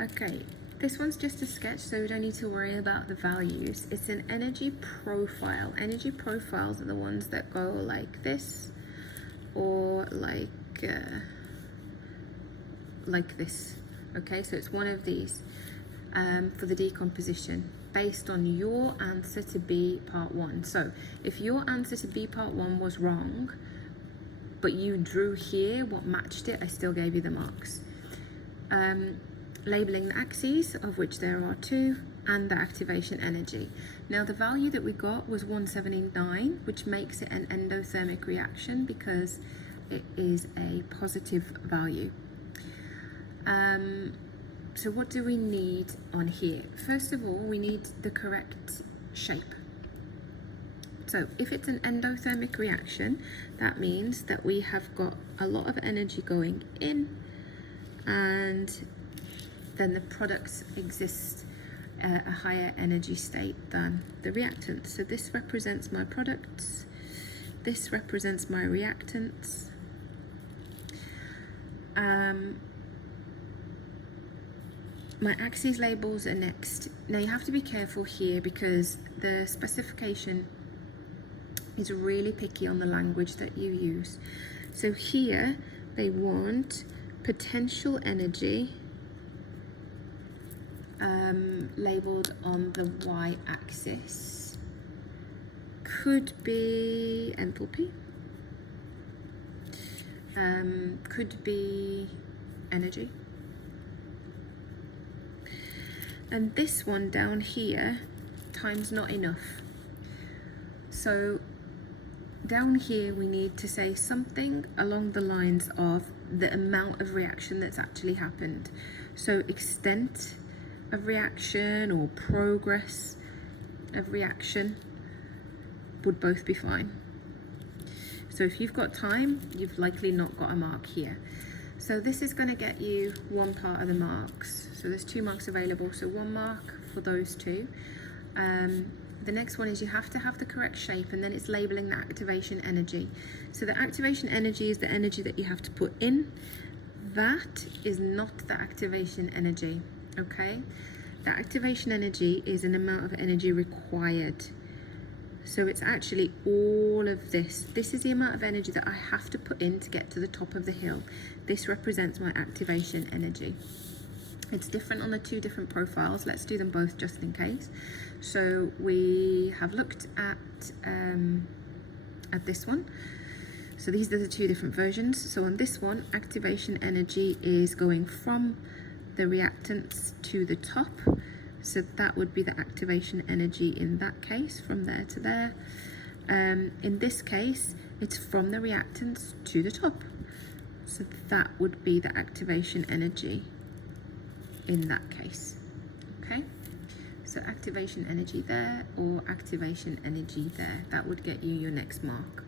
Okay, this one's just a sketch, so we don't need to worry about the values. It's an energy profile. Energy profiles are the ones that go like this, or like this. Okay, so it's one of these for the decomposition based on your answer to B part 1. So if your answer to B part 1 was wrong, but you drew here what matched it, I still gave you the marks. Labeling the axes, of which there are 2, and the activation energy. Now the value that we got was 179, which makes it an endothermic reaction because it is a positive value. So what do we need on here? First of all, we need the correct shape. So if it's an endothermic reaction, that means that we have got a lot of energy going in, and then the products exist at a higher energy state than the reactants. So this represents my products, this represents my reactants. My axes labels are next. Now you have to be careful here because the specification is really picky on the language that you use. So here they want potential energy labeled on the y-axis. Could be enthalpy, could be energy. And this one down here, time's not enough. So down here we need to say something along the lines of the amount of reaction that's actually happened. So extent of reaction or progress of reaction would both be fine. So if you've got time, you've likely not got a mark here. So this is going to get you 1 part of the marks. So there's 2 marks available, so 1 mark for those 2. The next one is you have to have the correct shape, and then it's labeling the activation energy. So the activation energy is the energy that you have to put in. That is not the activation energy, okay? The activation energy is an amount of energy required. So it's actually all of this. This is the amount of energy that I have to put in to get to the top of the hill. This represents my activation energy. It's different on the 2 different profiles. Let's do them both just in case. So we have looked at this one. So these are the 2 different versions. So on this one, activation energy is going from the reactants to the top. So that would be the activation energy in that case, from there to there. In this case, it's from the reactants to the top. So that would be the activation energy in that case, okay? So activation energy there or activation energy there, that would get you your next mark.